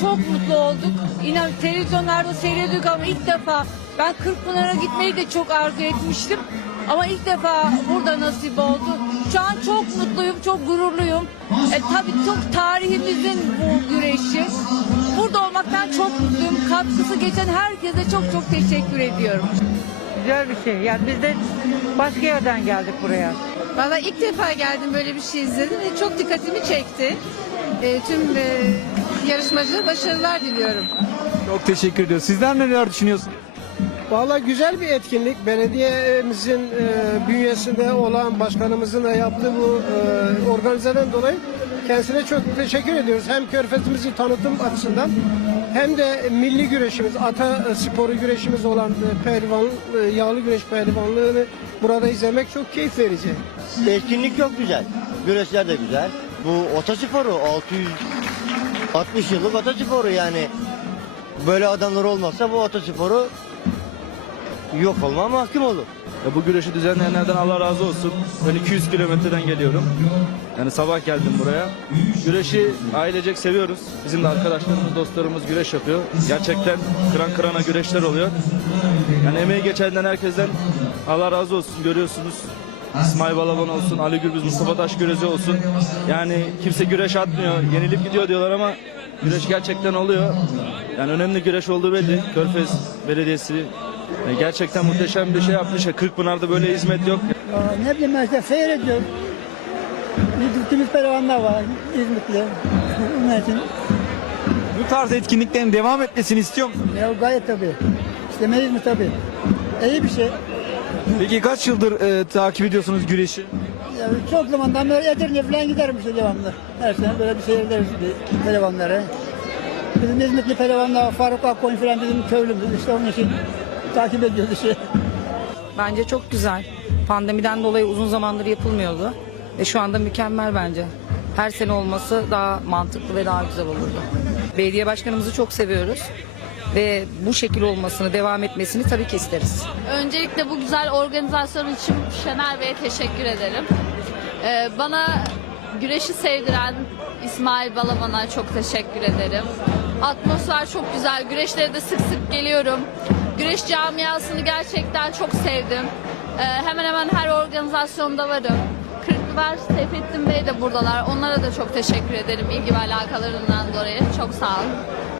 çok mutlu olduk. İnan televizyonlarda seyrediyorduk ama ilk defa ben Kırkpınar'a gitmeyi de çok arzu etmiştim. Ama ilk defa burada nasip oldu. Şu an çok mutluyum, çok gururluyum. E, tabii çok tarihimizin bu güreşi. Burada olmaktan çok mutluyum. Katkısı geçen herkese çok çok teşekkür ediyorum. Güzel bir şey. Yani biz de başka yerden geldik buraya. Valla ilk defa geldim böyle bir şey izledim ve çok dikkatimi çekti. E, tüm e, yarışmacılara başarılar diliyorum. Çok teşekkür ediyoruz. Sizler neler düşünüyorsunuz? Valla güzel bir etkinlik. Belediyemizin e, bünyesinde olan başkanımızın da yaptığı bu e, organizeden dolayı kendisine çok teşekkür ediyoruz. Hem körfezimizi tanıtım açısından hem de milli güreşimiz, ata sporu güreşimiz olan e, pehlivan, e, yağlı güreş pehlivanlığını burada izlemek çok keyif verici. Etkinlik çok güzel. Güreşler de güzel. Bu otosporu 660 yıllık otosporu yani. Böyle adamlar olmazsa bu otosporu yok olma mahkum olur. Ya bu güreşi düzenleyenlerden Allah razı olsun. Ben 200 kilometreden geliyorum. Yani sabah geldim buraya. Güreşi ailecek seviyoruz. Bizim de arkadaşlarımız, dostlarımız güreş yapıyor. Gerçekten kıran kırana güreşler oluyor. Yani emeği geçenden herkesten Allah razı olsun. Görüyorsunuz. İsmail Balaban olsun, Ali Gürbüz, Mustafa Taş Gürezi olsun. Yani kimse güreş atmıyor, yenilip gidiyor diyorlar ama güreş gerçekten oluyor. Yani önemli güreş olduğu belli. Körfez Belediyesi e, gerçekten muhteşem bir şey yapmış. Kırkpınar'da böyle hizmet yok. Ne bileyim ben işte seyrediyorum. Gittiğimiz pehlivanlar var İzmit'te. Onun için Bu tarz etkinliklerin devam etmesini istiyor musunuz? ya gayet tabii. İstemeyiz mi tabii. İyi bir şey. Peki kaç yıldır e, takip ediyorsunuz güreşi? Ya, çok zamandan beri Edirne falan giderim işte devamlı. Her sene böyle bir seyrederiz bir pehlivanları. Bizim İzmitli pehlivanlar Faruk Akkoyun falan bizim köylümüz. İşte onun için takip ediyoruz işi. Bence çok güzel. Pandemiden dolayı uzun zamandır yapılmıyordu. Ve şu anda mükemmel bence. Her sene olması daha mantıklı ve daha güzel olurdu. Belediye başkanımızı çok seviyoruz. Ve bu şekil olmasını, devam etmesini tabii ki isteriz. Öncelikle bu güzel organizasyon için Şener Bey'e teşekkür ederim. Ee, bana güreşi sevdiren İsmail Balaban'a çok teşekkür ederim. Atmosfer çok güzel. Güreşlere de sık sık geliyorum. Güreş camiasını gerçekten çok sevdim. Ee, hemen hemen her organizasyonda varım. Kırklılar Seyfettin Bey de buradalar. Onlara da çok teşekkür ederim ilgi ve alakalarından dolayı. Çok sağ olun.